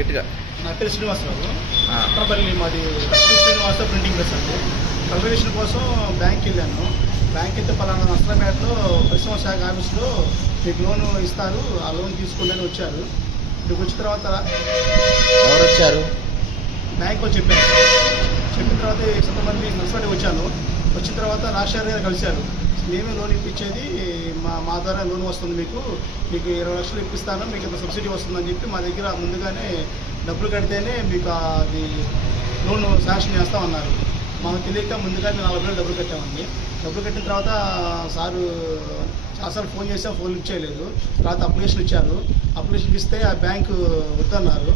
గట్టిగా. నా పేరు శ్రీనివాసరావు. అట్రపల్లి మాది శ్రీనివాస ప్రింటింగ్ ప్రెస్ అండి. కన్వర్జేషన్ కోసం బ్యాంక్కి వెళ్ళాను. బ్యాంక్ అయితే పలానా నష్టపేటలో పరిశ్రమ శాఖ ఆఫీస్లో మీకు లోన్ ఇస్తారు, ఆ లోన్ తీసుకోండి అని వచ్చారు. ఇక్కడికి వచ్చిన తర్వాత ఎవరు వచ్చారు? బ్యాంక్ వాళ్ళు చెప్పారు. చెప్పిన తర్వాత కొంతమంది నష్టపేటకి వచ్చాను. వచ్చిన తర్వాత రాజశేఖర్ గారు కలిశారు. మేమే లోన్ ఇప్పించేది, మా ద్వారా లోన్ వస్తుంది, మీకు 20 లక్షలు ఇప్పిస్తాను, మీకు ఇంత సబ్సిడీ వస్తుందని చెప్పి మా దగ్గర ముందుగానే డబ్బులు కడితేనే మీకు అది లోన్ శాంక్షన్ చేస్తామన్నారు. మాకు తెలియక ముందుగానే 40 వేలు డబ్బులు కట్టామండి. డబ్బులు కట్టిన తర్వాత సారు చాలాసార్లు ఫోన్ చేసాం, ఫోన్ లిఫ్ట్ చేయలేదు. తర్వాత అప్లికేషన్ ఇచ్చారు. అప్లికేషన్ ఇస్తే ఆ బ్యాంకు వద్దన్నారు.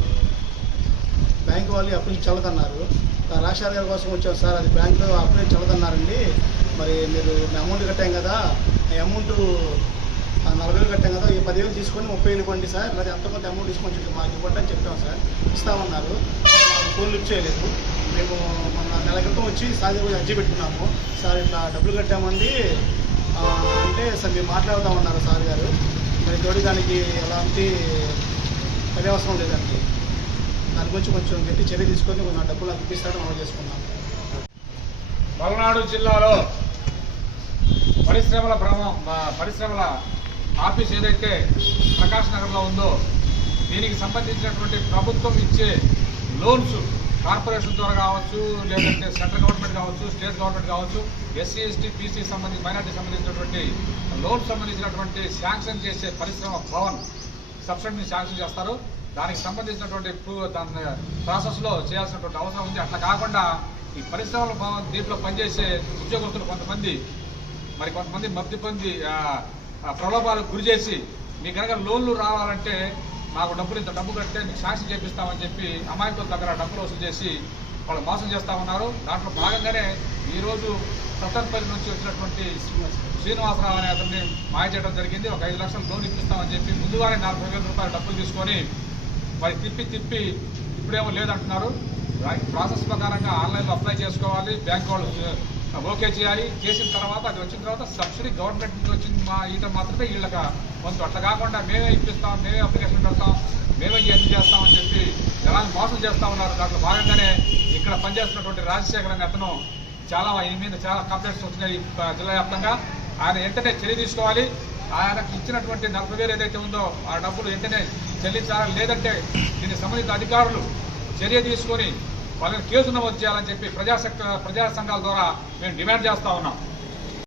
బ్యాంకు వాళ్ళు అప్లికేషన్ చల్లదన్నారు. రాజశేఖర్ గారి కోసం వచ్చాం సార్, అది బ్యాంకు అప్లికేషన్ చల్లదన్నారండి. మరి మీరు అమౌంట్ కట్టాం కదా, ఈ అమౌంట్ 40 వేలు కట్టాం కదా, ఈ 10 వేలు తీసుకొని 30 వేలు ఇవ్వండి సార్, లేదా ఎంతమంది అమౌంట్ తీసుకొని మాకు ఇవ్వండి అని చెప్పాం సార్. ఇస్తామన్నారు. ఫోన్ లిఫ్ట్ చేయలేదు. మేము మన నెల క్రితం వచ్చి సార్ దగ్గర అర్జీ పెట్టుకున్నాము. సార్ ఇట్లా డబ్బులు కట్టామండి అంటే సార్ మేము మాట్లాడదామన్నారు సార్ గారు. మరి తోడి దానికి ఎలాంటి పర్యవసరం లేదండి. దాని గురించి కొంచెం గట్టి చర్య తీసుకొని నా డబ్బులు నాకు ఇప్పిస్తారని మనం చేసుకున్నాము. పల్నాడు జిల్లాలో పరిశ్రమల ఆఫీస్ ఏదైతే ప్రకాష్ నగర్లో ఉందో దీనికి సంబంధించినటువంటి ప్రభుత్వం ఇచ్చే లోన్స్ కార్పొరేషన్ ద్వారా కావచ్చు, లేదంటే సెంట్రల్ గవర్నమెంట్ కావచ్చు, స్టేట్ గవర్నమెంట్ కావచ్చు, ఎస్సీ ఎస్టీ బీసీ సంబంధించి మైనార్టీ సంబంధించినటువంటి లోన్ సంబంధించినటువంటి శాంక్షన్ చేసే పరిశ్రమ భవన్ సబ్సిడీని శాంక్షన్ చేస్తారు. దానికి సంబంధించినటువంటి దాని ప్రాసెస్లో చేయాల్సినటువంటి అవసరం ఉంది. అట్లా కాకుండా ఈ పరిశ్రమల భవన్ దీంట్లో పనిచేసే ఉద్యోగస్తులు కొంతమంది మధ్య పొంది ప్రలోభాలకు గురి చేసి మీకు కనుక లోన్లు రావాలంటే మాకు ఇంత డబ్బు కడితే మీకు శాంక్షన్ చేపిస్తామని చెప్పి అమాయకుల దగ్గర డబ్బులు వసూలు చేసి వాళ్ళు మోసం చేస్తూ ఉన్నారు. దాంట్లో భాగంగానే ఈరోజు సత్తర్పల్లి నుంచి వచ్చినటువంటి శ్రీనివాసరావు అనే అతన్ని మాయ చేయడం జరిగింది. ఒక 5 లక్షలు లోన్ ఇప్పిస్తామని చెప్పి ముందుగానే 40 వేల రూపాయలు డబ్బులు తీసుకొని మరి తిప్పి ఇప్పుడేమో లేదంటున్నారు. ప్రాసెస్ ప్రకారంగా ఆన్లైన్లో అప్లై చేసుకోవాలి, బ్యాంక్ వాళ్ళు ఓకే చేయాలి. చేసిన తర్వాత అది వచ్చిన తర్వాత సబ్సిడీ గవర్నమెంట్ నుంచి వచ్చింది ఈయన మాత్రమే వీళ్ళకి వంతు. అట్లా కాకుండా మేమే ఇప్పిస్తాం, మేమే అప్లికేషన్ పెడతాం, మేమే ఇవన్నీ చేస్తామని చెప్పి జనాన్ని మోసం చేస్తూ ఉన్నారు. దాంట్లో భాగంగానే ఇక్కడ పనిచేస్తున్నటువంటి రాజశేఖర్ అనే అతను ఈయన మీద చాలా కంప్లైంట్స్ వచ్చినాయి జిల్లా వ్యాప్తంగా. ఆయన వెంటనే చర్య తీసుకోవాలి. ఆయనకు ఇచ్చినటువంటి 40 వేలు ఏదైతే ఉందో ఆ డబ్బులు వెంటనే చెల్లించాలి. లేదంటే దీనికి సంబంధిత అధికారులు చర్య తీసుకొని వాళ్ళని కేసు నమోదు చేయాలని చెప్పి ప్రజా సంఘాల ద్వారా మేము డిమాండ్ చేస్తా ఉన్నాం.